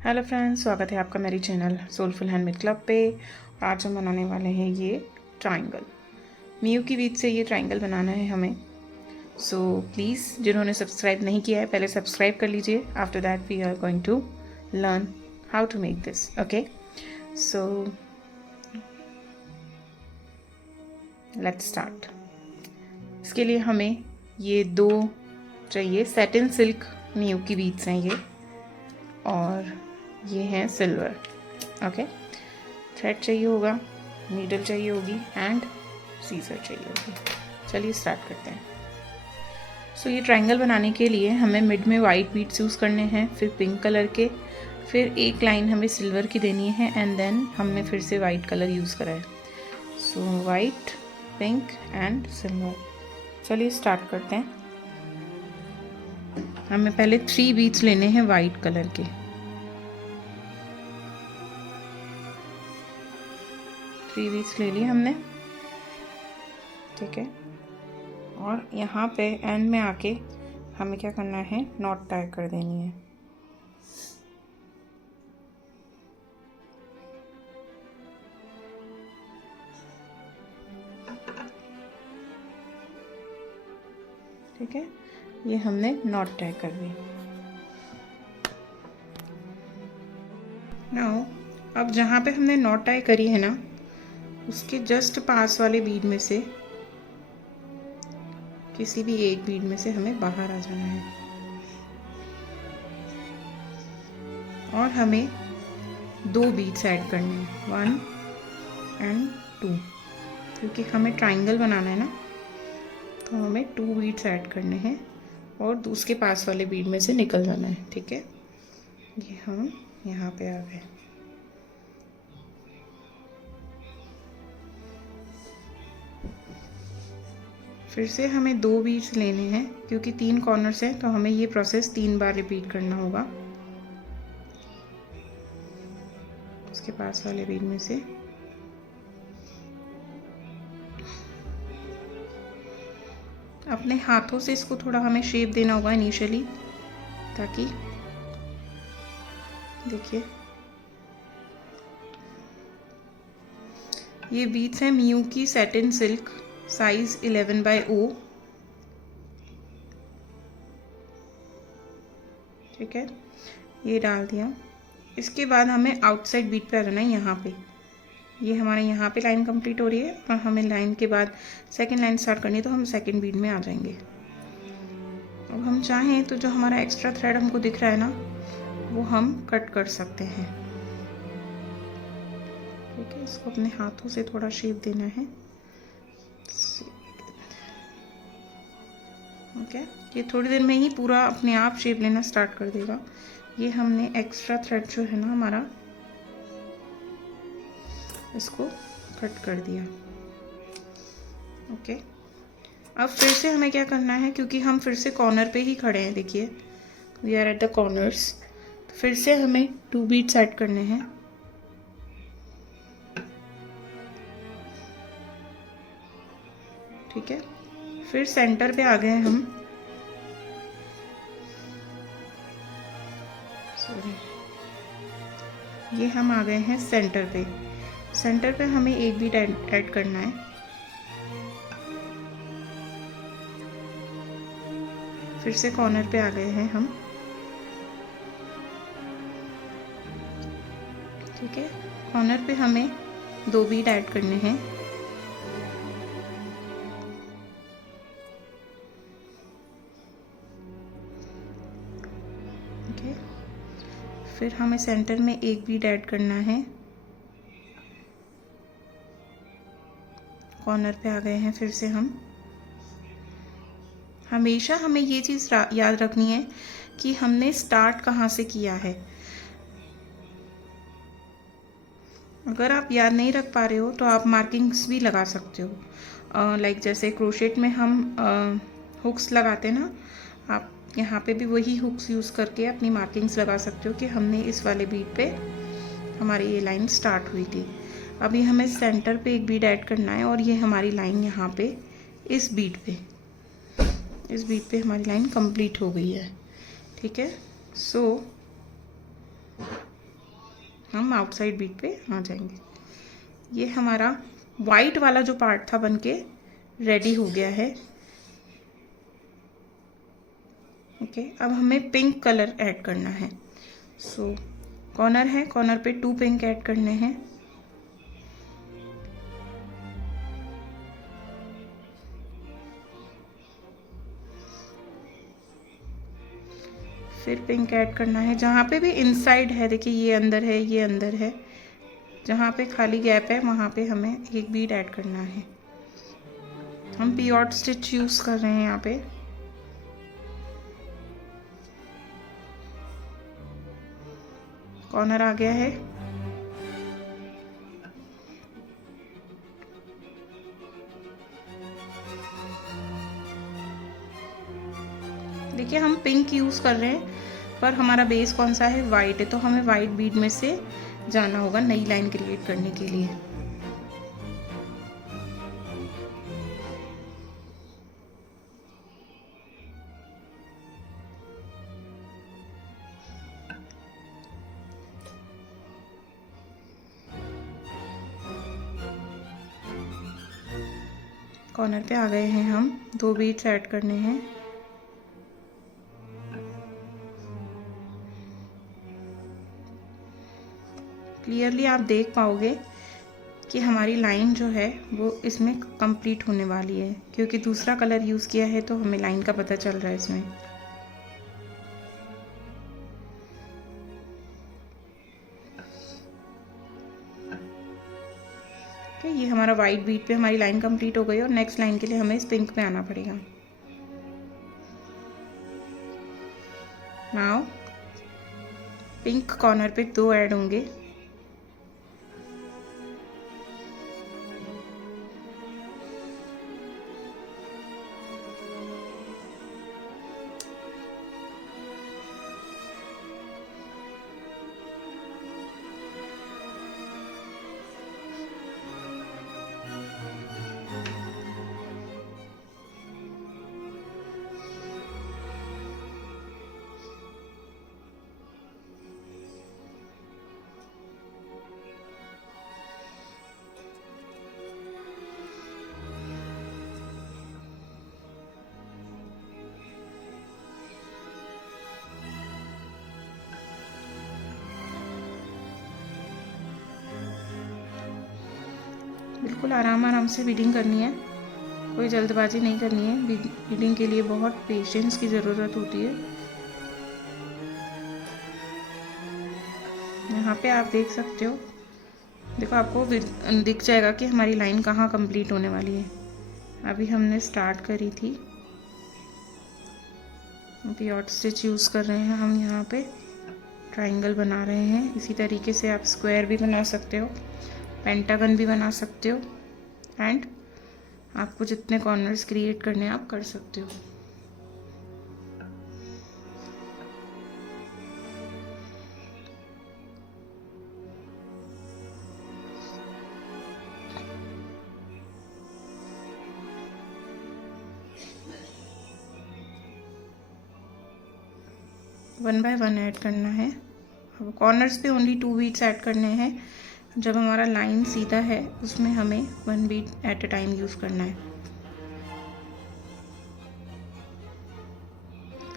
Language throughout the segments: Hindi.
हेलो फ्रेंड्स, स्वागत है आपका मेरी चैनल सोलफुल हैंडमेड क्लब पे। आज हम बनाने वाले हैं ये ट्रायंगल। मियू की बीज से ये ट्रायंगल बनाना है हमें। सो प्लीज़ जिन्होंने सब्सक्राइब नहीं किया है पहले सब्सक्राइब कर लीजिए। After that we are going to learn how to make this. Okay, so let's start. इसके लिए हमें ये दो चाहिए। सैटिन सिल्क मियू की बीड्स हैं ये, और ये हैं सिल्वर। ओके, थ्रेड चाहिए होगा, नीडल चाहिए होगी एंड सीजर चाहिए होगी। चलिए स्टार्ट करते हैं। सो ये ट्रायंगल बनाने के लिए हमें मिड में वाइट बीड्स यूज़ करने हैं, फिर पिंक कलर के, फिर एक लाइन हमें सिल्वर की देनी है एंड देन हमने फिर से वाइट कलर यूज़ करा है। So white, pink and silver. चलिए स्टार्ट करते हैं। हमें पहले 3 बीड्स लेने हैं वाइट कलर के। थ्री बीड्स ले लिए हमने, ठीक है। और यहाँ पे एंड में आके हमें क्या करना है, नॉट टाई कर देनी है। ठीक है, ये हमने नॉट टाई कर दी। नाउ अब जहाँ पे हमने नॉट टाई करी है ना, उसके जस्ट पास वाले बीड में से किसी भी एक बीड में से हमें बाहर आ जाना है और हमें 2 बीड्स ऐड करने हैं, 1 एंड 2, क्योंकि हमें ट्रायंगल बनाना है ना, तो हमें 2 बीड्स ऐड करने हैं और उसके पास वाले बीड में से निकल जाना है। ठीक है, ये हम यहाँ पे आ गए। फिर से हमें 2 बीड्स लेने हैं, क्योंकि 3 कॉर्नर्स हैं तो हमें ये प्रोसेस 3 बार रिपीट करना होगा। उसके पास वाले बीड में से अपने हाथों से इसको थोड़ा हमें शेप देना होगा इनिशियली, ताकि देखिए ये बीड्स है मियू की सैटिन सिल्क साइज 11/O। ठीक है, ये डाल दिया। इसके बाद हमें आउटसाइड बीट पे आ जाना है। यहाँ पे ये हमारे यहाँ पे लाइन कंप्लीट हो रही है और हमें लाइन के बाद सेकंड लाइन स्टार्ट करनी है, तो हम सेकंड बीट में आ जाएंगे। अब हम चाहें तो जो हमारा एक्स्ट्रा थ्रेड हमको दिख रहा है ना, वो हम कट कर सकते हैं। ठीक है, इसको अपने हाथों से थोड़ा शेप देना है। ओके, ये थोड़ी देर में ही पूरा अपने आप शेप लेना स्टार्ट कर देगा। ये हमने एक्स्ट्रा थ्रेड जो है ना हमारा, इसको कट कर दिया। ओके, अब फिर से हमें क्या करना है, क्योंकि हम फिर से कॉर्नर पे ही खड़े हैं, देखिए we are at the corners, तो फिर से हमें 2 बीट्स ऐड करने हैं। ठीक है, फिर सेंटर पे आ गए हम। सॉरी, ये हम आ गए हैं सेंटर पे। सेंटर पे हमें एक बीट ऐड करना है। फिर से कॉर्नर पे आ गए हैं हम। ठीक है, कॉर्नर पे हमें 2 बीट ऐड करने हैं। ओके, फिर हमें सेंटर में एक बीट ऐड करना है। कॉर्नर पे आ गए हैं फिर से हम। हमेशा हमें ये चीज़ याद रखनी है कि हमने स्टार्ट कहाँ से किया है। अगर आप याद नहीं रख पा रहे हो तो आप मार्किंग्स भी लगा सकते हो। लाइक जैसे क्रोशेट में हम हुक्स लगाते हैं ना, आप यहाँ पे भी वही हुक्स यूज़ करके अपनी मार्किंग्स लगा सकते हो कि हमने इस वाले बीट पे हमारी ये लाइन स्टार्ट हुई थी। अभी हमें सेंटर पे एक बीट ऐड करना है और ये हमारी लाइन यहाँ पे इस बीट पे हमारी लाइन कंप्लीट हो गई है। ठीक है, सो हम आउटसाइड बीट पे आ जाएंगे। ये हमारा वाइट वाला जो पार्ट था बनके रेडी हो गया है। ओके, अब हमें पिंक कलर ऐड करना है। सो कॉर्नर है, कॉर्नर पे 2 पिंक ऐड करने हैं। फिर पिंक ऐड करना है। जहाँ पे भी इनसाइड है, देखिए ये अंदर है, ये अंदर है, जहाँ पे खाली गैप है वहाँ पे हमें एक बीड ऐड करना है। हम पीऑट स्टिच यूज़ कर रहे हैं यहाँ पे। कॉर्नर आ गया है। देखिए हम पिंक यूज़ कर रहे हैं पर हमारा बेस कौन सा है, वाइट है, तो हमें वाइट बीड में से जाना होगा नई लाइन क्रिएट करने के लिए। कॉर्नर पे आ गए हैं हम, 2 बीड्स ऐड करने हैं। क्लियरली आप देख पाओगे कि हमारी लाइन जो है वो इसमें कंप्लीट होने वाली है, क्योंकि दूसरा कलर यूज़ किया है तो हमें लाइन का पता चल रहा है इसमें। ओके, ये हमारा वाइट बीट पे हमारी लाइन कंप्लीट हो गई और नेक्स्ट लाइन के लिए हमें इस पिंक पे आना पड़ेगा। नाउ पिंक कॉर्नर पे 2 ऐड होंगे। बिल्कुल आराम आराम से बीडिंग करनी है, कोई जल्दबाजी नहीं करनी है। बीडिंग के लिए बहुत पेशेंस की ज़रूरत होती है। यहाँ पे आप देख सकते हो, देखो आपको दिख जाएगा कि हमारी लाइन कहाँ कंप्लीट होने वाली है। अभी हमने स्टार्ट करी थी, पीऑट स्टिच यूज़ कर रहे हैं हम। यहाँ पे ट्रायंगल बना रहे हैं। इसी तरीके से आप स्क्वायर भी बना सकते हो, पेंटागन भी बना सकते हो, एंड आपको जितने कॉर्नर्स क्रिएट करने हैं आप कर सकते हो। वन बाय वन ऐड करना है। अब कॉर्नर्स पे ओनली 2 बीट्स ऐड करने हैं। जब हमारा लाइन सीधा है उसमें हमें 1 bead at a time use करना है।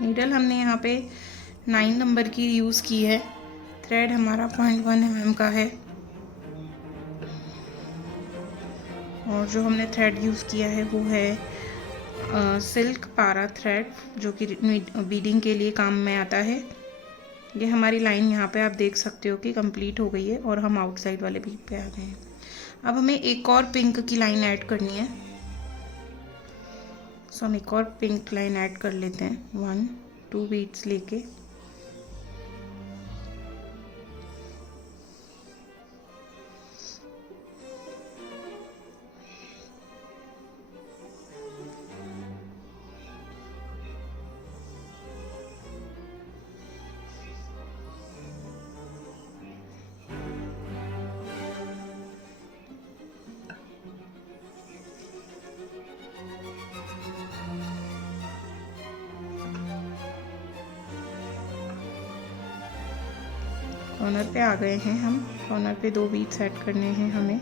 नीडल हमने यहाँ पे 9 नंबर की यूज़ की है। थ्रेड हमारा 0.1 mm का है और जो हमने थ्रेड यूज़ किया है वो है सिल्क पारा थ्रेड, जो कि बीडिंग के लिए काम में आता है। ये हमारी लाइन यहाँ पे आप देख सकते हो कि कंप्लीट हो गई है और हम आउटसाइड वाले बीट पे आ गए हैं। अब हमें एक और पिंक की लाइन ऐड करनी है। सो हम एक और पिंक लाइन ऐड कर लेते हैं, 1-2 बीट्स लेके। कॉर्नर पे आ गए हैं हम। कॉर्नर पे 2 बीट्स ऐड करने हैं हमें।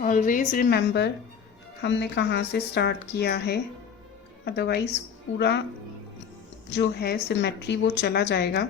ऑलवेज रिमेंबर हमने कहाँ से स्टार्ट किया है, अदरवाइज पूरा जो है सिमेट्री वो चला जाएगा।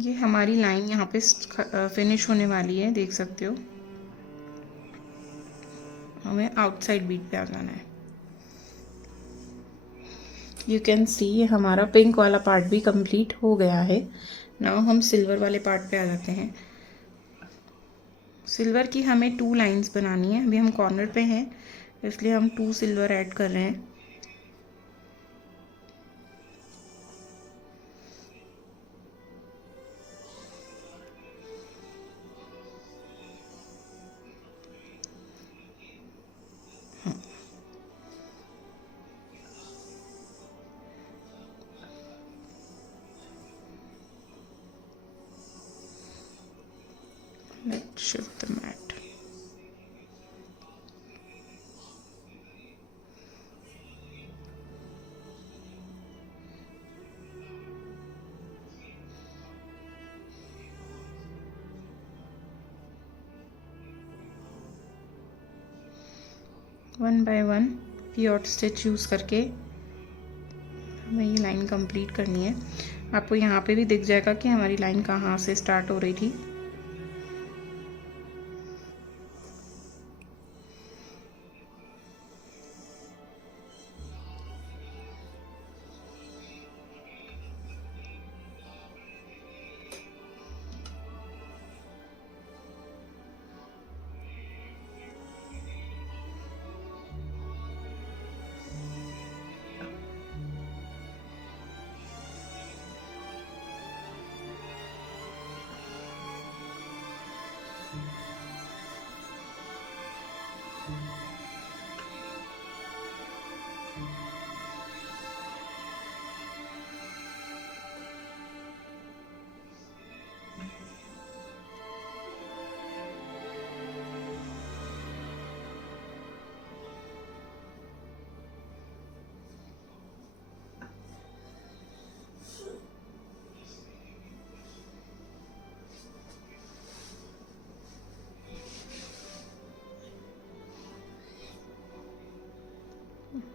ये हमारी लाइन यहाँ पे फिनिश होने वाली है, देख सकते हो। हमें आउटसाइड बीट पे आ जाना है। यू कैन सी हमारा पिंक वाला पार्ट भी कंप्लीट हो गया है। नाउ हम सिल्वर वाले पार्ट पे आ जाते हैं। सिल्वर की हमें 2 लाइंस बनानी है। अभी हम कॉर्नर पे हैं, इसलिए हम 2 सिल्वर ऐड कर रहे हैं। Let's shift the mat. One by one picot stitch use करके हमें ये लाइन कंप्लीट करनी है। आपको यहाँ पे भी दिख जाएगा कि हमारी लाइन कहाँ से स्टार्ट हो रही थी।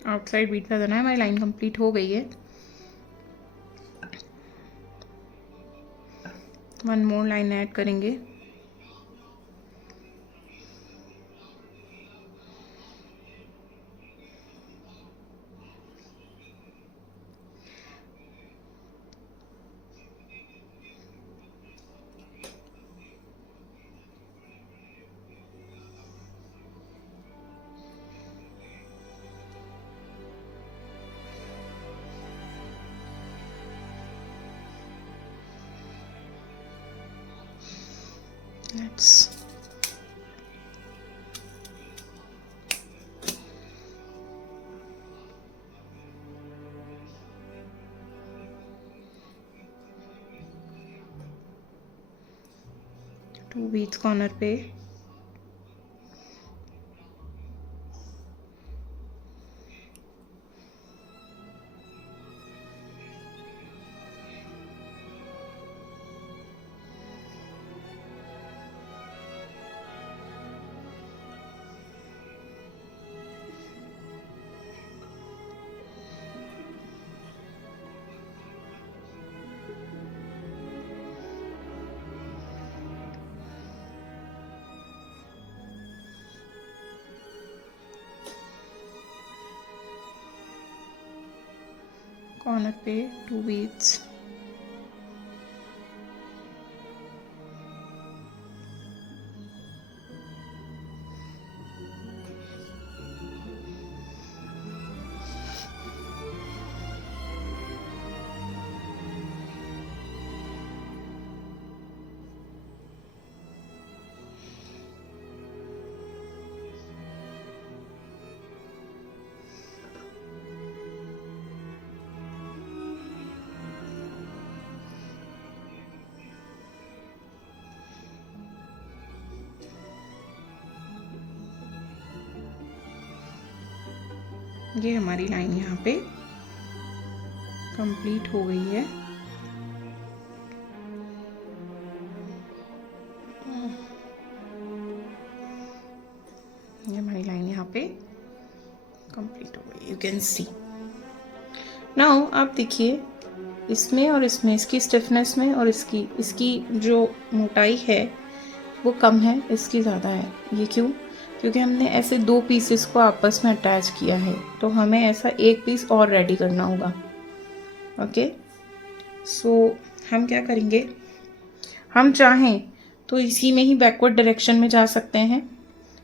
आउटसाइड बीट का देना है। हमारी लाइन कंप्लीट हो गई है। वन मोर लाइन ऐड करेंगे। Let's टू बीट्स कॉर्नर पे। कॉर्नर पे 2 बीड्स। ये हमारी लाइन यहाँ पे कंप्लीट हो गई है। ये हमारी लाइन यहाँ पे कंप्लीट हो गई, यू कैन सी। नाउ आप देखिए इसमें और इसमें, इसकी स्टिफनेस में और इसकी जो मोटाई है वो कम है, इसकी ज़्यादा है। ये क्यों? क्योंकि हमने ऐसे 2 पीसेस को आपस में अटैच किया है, तो हमें ऐसा 1 पीस और रेडी करना होगा। ओके, सो हम क्या करेंगे, हम चाहें तो इसी में ही बैकवर्ड डायरेक्शन में जा सकते हैं,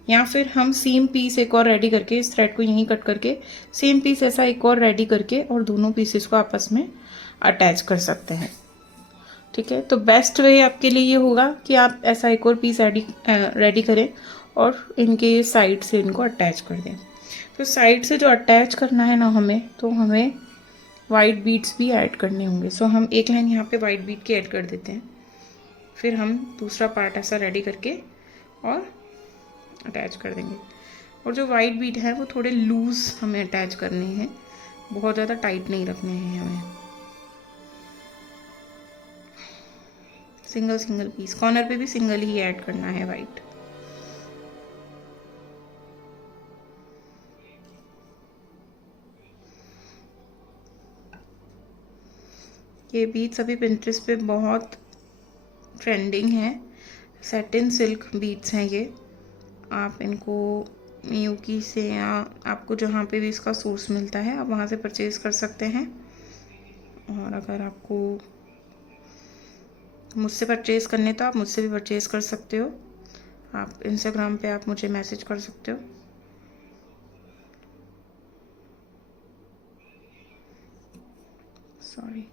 या फिर हम सेम पीस एक और रेडी करके, इस थ्रेड को यहीं कट करके सेम पीस ऐसा एक और रेडी करके और दोनों पीसेस को आपस में अटैच कर सकते हैं। ठीक है, तो बेस्ट वे आपके लिए ये होगा कि आप ऐसा एक और पीस रेडी करें और इनके साइड से इनको अटैच कर दें। तो साइड से जो अटैच करना है ना हमें, तो हमें वाइट बीड्स भी ऐड करने होंगे। सो हम एक लाइन यहाँ पे वाइट बीड की ऐड कर देते हैं, फिर हम दूसरा पार्ट ऐसा रेडी करके और अटैच कर देंगे। और जो वाइट बीड है वो थोड़े लूज हमें अटैच करने हैं, बहुत ज़्यादा टाइट नहीं रखने हैं हमें। सिंगल सिंगल पीस, कॉर्नर पे भी सिंगल ही ऐड करना है वाइट। ये बीड्स अभी पिंटरेस्ट पे बहुत ट्रेंडिंग है, सैटिन सिल्क बीड्स हैं ये। आप इनको मियुकी से या आपको जहाँ पे भी इसका सोर्स मिलता है आप वहाँ से परचेज़ कर सकते हैं। और अगर आपको मुझसे परचेज़ करने तो आप मुझसे भी परचेज़ कर सकते हो। आप इंस्टाग्राम पे आप मुझे मैसेज कर सकते हो। Sorry,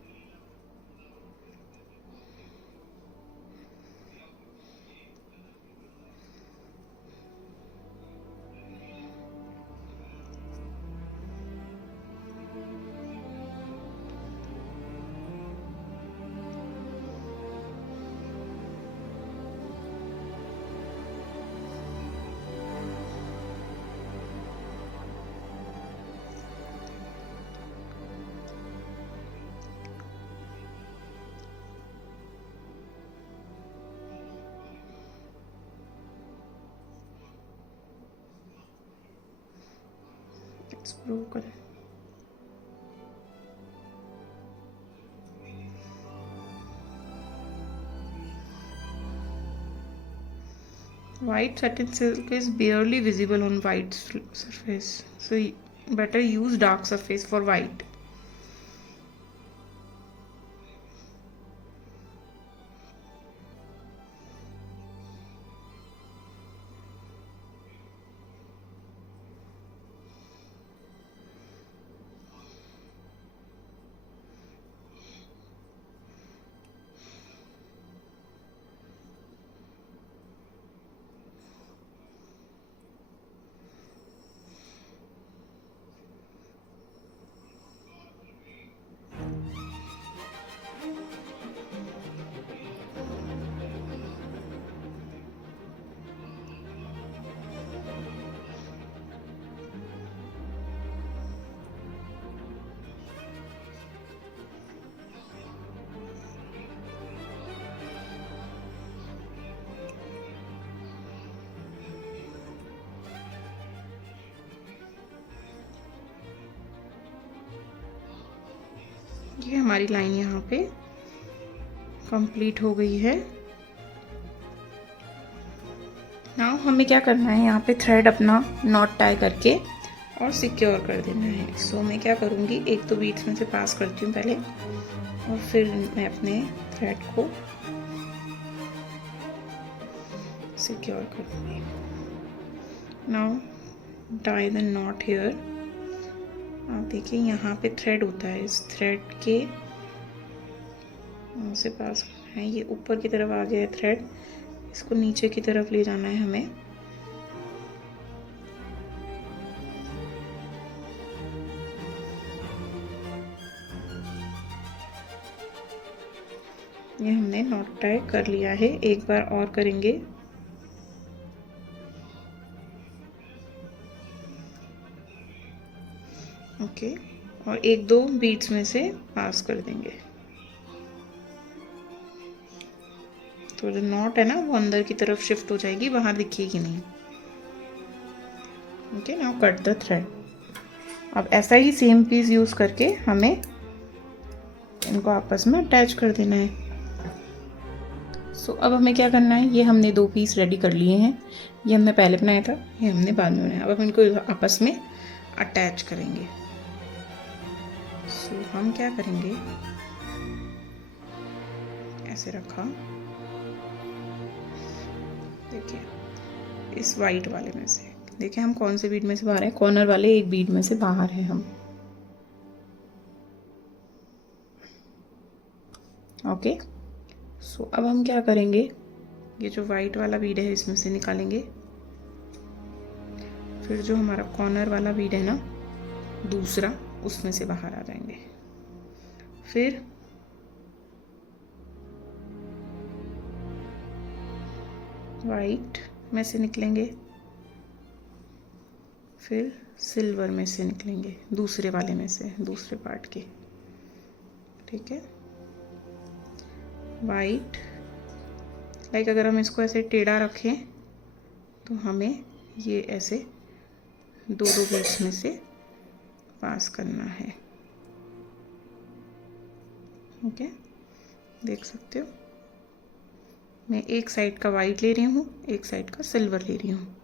it's broken. White satin silk is barely visible on white surface, so better use dark surface for white. ये हमारी लाइन यहाँ पे कंप्लीट हो गई है। नाउ हमें क्या करना है, यहाँ पे थ्रेड अपना नॉट टाई करके और सिक्योर कर देना है। सो मैं क्या करूँगी, एक तो बीड्स में से पास करती हूँ पहले और फिर मैं अपने थ्रेड को सिक्योर करूँगी। Now tie the not here. आप देखिए यहाँ पे थ्रेड होता है, इस थ्रेड के से पास है, ये ऊपर की तरफ आ गया है थ्रेड, इसको नीचे की तरफ ले जाना है हमें। ये हमने नॉट टाई कर लिया है, एक बार और करेंगे। ओके, और एक दो बीड्स में से पास कर देंगे, तो जो नॉट है ना वो अंदर की तरफ शिफ्ट हो जाएगी, बाहर दिखेगी नहीं। Okay, now cut the thread. अब ऐसा ही सेम पीस यूज करके हमें इनको आपस में अटैच कर देना है। सो अब हमें क्या करना है, ये हमने दो पीस रेडी कर लिए हैं, ये हमने पहले बनाया था, ये हमने बाद में बनाया। अब हम इनको आपस में अटैच करेंगे। सो हम क्या करेंगे, ऐसे रखा, देखिए इस वाइट वाले में से, देखिए हम कौन से बीड में से बाहर हैं, कॉर्नर वाले एक बीड में से बाहर हैं हम। ओके, सो अब हम क्या करेंगे, ये जो वाइट वाला बीड है इसमें से निकालेंगे, फिर जो हमारा कॉर्नर वाला बीड है ना दूसरा, उसमें से बाहर आ जाएंगे, फिर वाइट में से निकलेंगे, फिर सिल्वर में से निकलेंगे, दूसरे वाले में से, दूसरे पार्ट के। ठीक है, वाइट, लाइक अगर हम इसको ऐसे टेढ़ा रखें तो हमें ये ऐसे दो दो बीड्स में से पास करना है। ओके, देख सकते हो मैं एक साइड का वाइट ले रही हूँ, एक साइड का सिल्वर ले रही हूँ।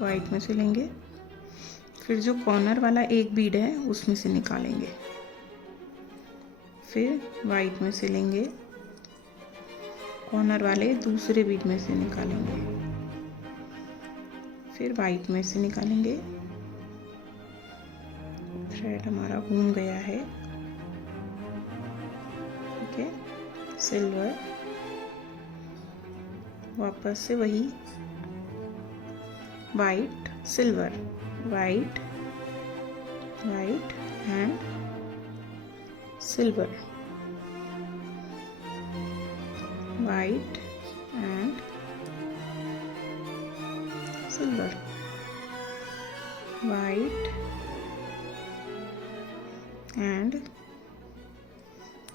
वाइट में से लेंगे, फिर जो कॉर्नर वाला एक बीड है उसमें से निकालेंगे, फिर वाइट में से लेंगे, कॉर्नर वाले दूसरे बीड में से निकालेंगे, फिर वाइट में से निकालेंगे, थ्रेड हमारा घूम गया है। ओके, सिल्वर, वापस से वही white silver, white white and silver, white and silver, white and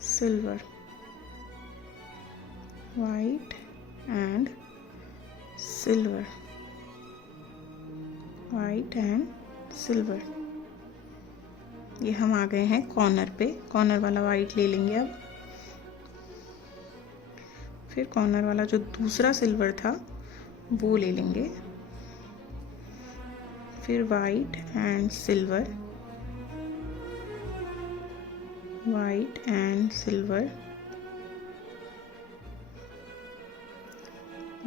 silver, white and silver, white and silver. ये हम आ गए हैं कॉर्नर पे, कॉर्नर वाला वाइट ले लेंगे अब, फिर कॉर्नर वाला जो दूसरा सिल्वर था वो ले लेंगे, फिर white and silver, white and silver,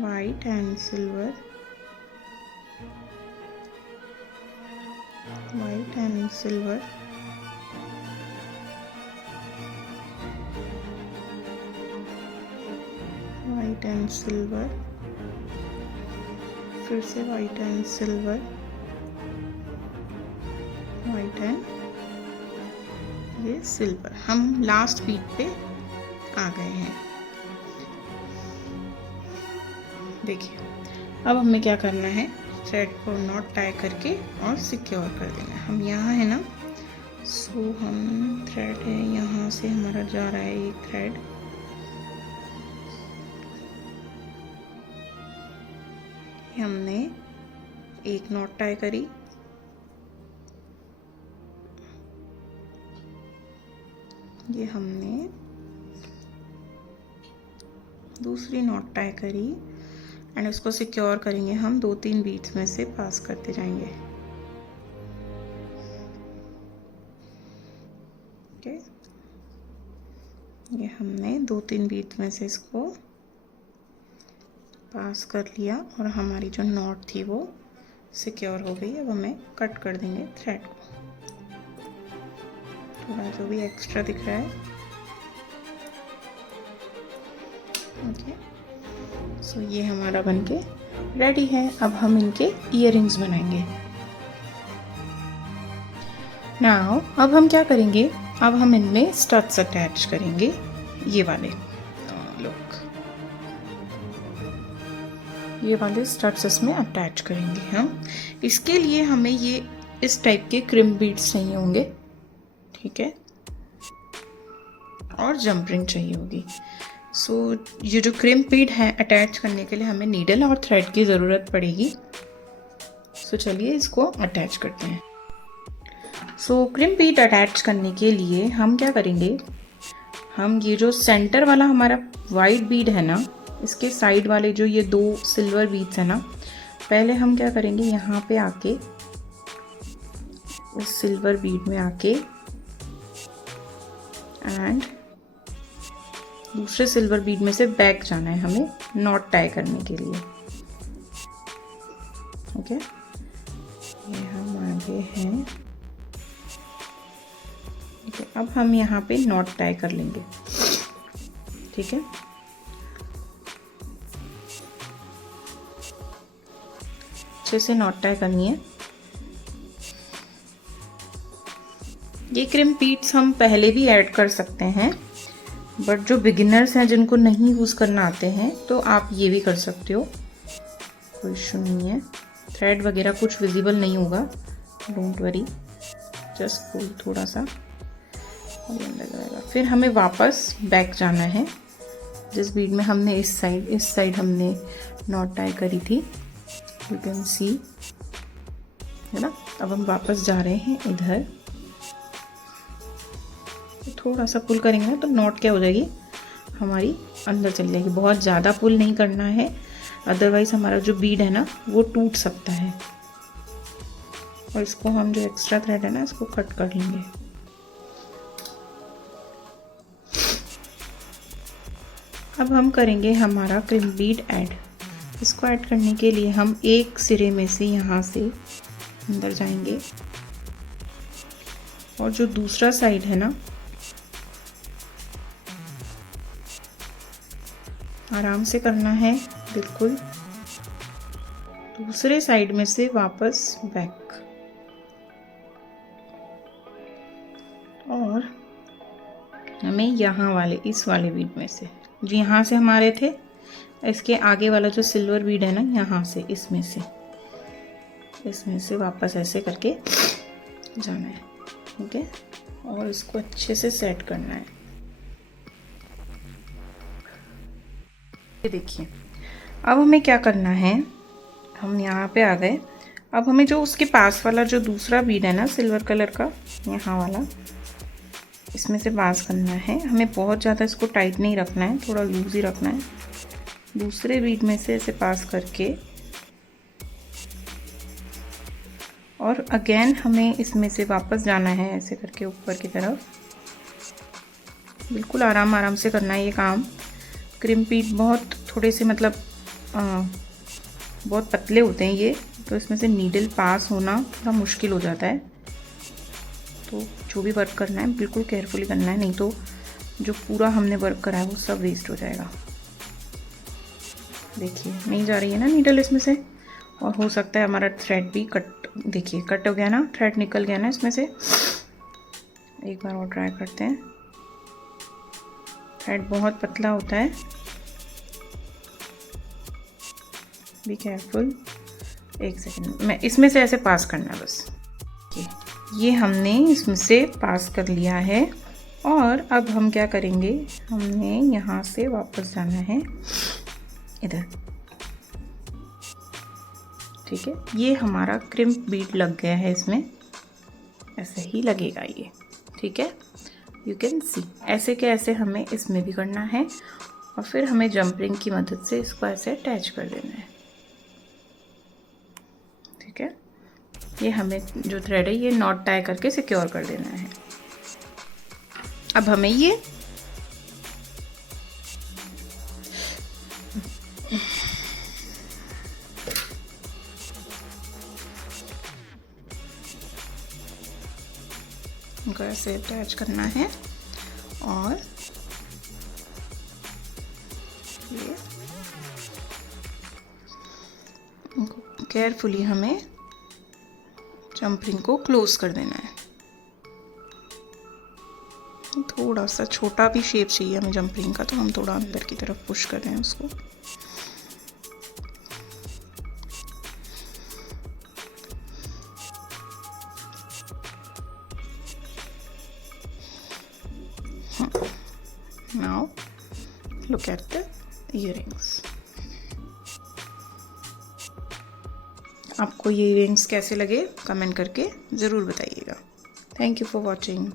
white and silver, white and silver, white and silver, फिर से white and silver, white and ये सिल्वर। हम लास्ट बीट पे आ गए हैं। देखिए अब हमें क्या करना है, थ्रेड को नॉट टाई करके और सिक्योर कर देना है। हम यहाँ है ना सो हम थ्रेड है, यहाँ से हमारा जा रहा है एक थ्रेड, हमने एक नॉट टाई करी, ये हमने दूसरी नॉट टाई करी एंड उसको सिक्योर करेंगे हम 2-3 बीट्स में से पास करते जाएंगे। ओके, ये हमने 2-3 बीट्स में से इसको पास कर लिया और हमारी जो नॉट थी वो सिक्योर हो गई। अब हमें कट कर देंगे थ्रेड को, थोड़ा जो भी एक्स्ट्रा दिख रहा है। ओके, सो ये हमारा बनके रेडी है। अब हम इनके इयररिंग्स बनाएंगे। नाउ अब हम क्या करेंगे, अब हम इनमें स्टड्स अटैच करेंगे, ये वाले लुक, ये वाले स्टड्स इसमें अटैच करेंगे हम। इसके लिए हमें ये इस टाइप के क्रिम बीड्स चाहिए होंगे, ठीक है, और जंप रिंग चाहिए होगी। सो ये जो क्रिम बीड है अटैच करने के लिए हमें नीडल और थ्रेड की ज़रूरत पड़ेगी। सो चलिए इसको अटैच करते हैं। सो क्रिम बीड अटैच करने के लिए हम क्या करेंगे, हम ये जो सेंटर वाला हमारा वाइट बीड है ना, इसके साइड वाले जो ये 2 सिल्वर बीड्स है ना, पहले हम क्या करेंगे, यहाँ पे आके उस सिल्वर बीड में आके एंड दूसरे सिल्वर बीड में से बैक जाना है हमें नॉट टाई करने के लिए। ओके, ये हम आगे हैं, ठीक है। अब हम यहाँ पे नॉट टाई कर लेंगे, ठीक है। अच्छे से नॉट टाई करनी है। ये क्रिम बीड्स हम पहले भी ऐड कर सकते हैं, बट जो बिगिनर्स हैं जिनको नहीं यूज़ करना आते हैं तो आप ये भी कर सकते हो, कोई इशू नहीं है। थ्रेड वगैरह कुछ विजिबल नहीं होगा, डोंट वरी, जस्ट पुल थोड़ा सा और अंदर जाएगा। फिर हमें वापस बैक जाना है, जिस बीड में हमने इस साइड हमने नॉट टाई करी थी, यू कैन सी, है ना। अब हम वापस जा रहे हैं इधर, थोड़ा सा पुल करेंगे ना तो नॉट क्या हो जाएगी, हमारी अंदर चली जाएगी। बहुत ज़्यादा पुल नहीं करना है, अदरवाइज हमारा जो बीड है ना वो टूट सकता है। और इसको हम जो एक्स्ट्रा थ्रेड है ना इसको कट कर लेंगे। अब हम करेंगे हमारा क्रिम बीड ऐड। इसको ऐड करने के लिए हम एक सिरे में से यहाँ से अंदर जाएंगे और जो दूसरा साइड है ना आराम से करना है, बिल्कुल दूसरे साइड में से वापस बैक, और हमें यहाँ वाले इस वाले बीड में से जो यहाँ से हमारे थे, इसके आगे वाला जो सिल्वर बीड है ना, यहाँ से इसमें से वापस ऐसे करके जाना है, ठीक है। और इसको अच्छे से सेट करना है। ये देखिए, अब हमें क्या करना है, हम यहाँ पे आ गए। अब हमें जो उसके पास वाला जो दूसरा बीड है ना सिल्वर कलर का, यहाँ वाला, इसमें से पास करना है। हमें बहुत ज़्यादा इसको टाइट नहीं रखना है, थोड़ा लूज ही रखना है। दूसरे बीड में से ऐसे पास करके और अगेन हमें इसमें से वापस जाना है ऐसे करके ऊपर की तरफ। बिल्कुल आराम आराम से करना है ये काम। क्रिम बीड बहुत थोड़े से मतलब बहुत पतले होते हैं ये, तो इसमें से नीडल पास होना थोड़ा मुश्किल हो जाता है। तो जो भी वर्क करना है बिल्कुल केयरफुली करना है, नहीं तो जो पूरा हमने वर्क करा है वो सब वेस्ट हो जाएगा। देखिए नहीं जा रही है ना नीडल इसमें से, और हो सकता है हमारा थ्रेड भी कट, देखिए कट हो गया ना, थ्रेड निकल गया ना इसमें से। एक बार और ट्राई करते हैं। थ्रेड बहुत पतला होता है, बी केयरफुल। एक सेकेंड, मैं इसमें से ऐसे पास करना है बस। ये हमने इसमें से पास कर लिया है और अब हम क्या करेंगे, हमने यहाँ से वापस जाना है इधर। ठीक है, ये हमारा क्रिम्प बीड लग गया है इसमें, ऐसे ही लगेगा ये। ठीक है, यू कैन सी ऐसे के ऐसे हमें इसमें भी करना है और फिर हमें जंप रिंग की मदद से इसको ऐसे अटैच कर देना है। ठीक है, ये हमें जो थ्रेड है ये नॉट टाई करके सिक्योर कर देना है। अब हमें ये इनको ऐसे अटैच करना है और ये इनको केयरफुली हमें जंप रिंग को क्लोज कर देना है। थोड़ा सा छोटा भी शेप चाहिए हमें जंप रिंग का, तो हम थोड़ा अंदर की तरफ पुश कर रहे हैं उसको। Now look at the earrings. आपको ये इयरिंग्स कैसे लगे कमेंट करके ज़रूर बताइएगा। Thank you for watching.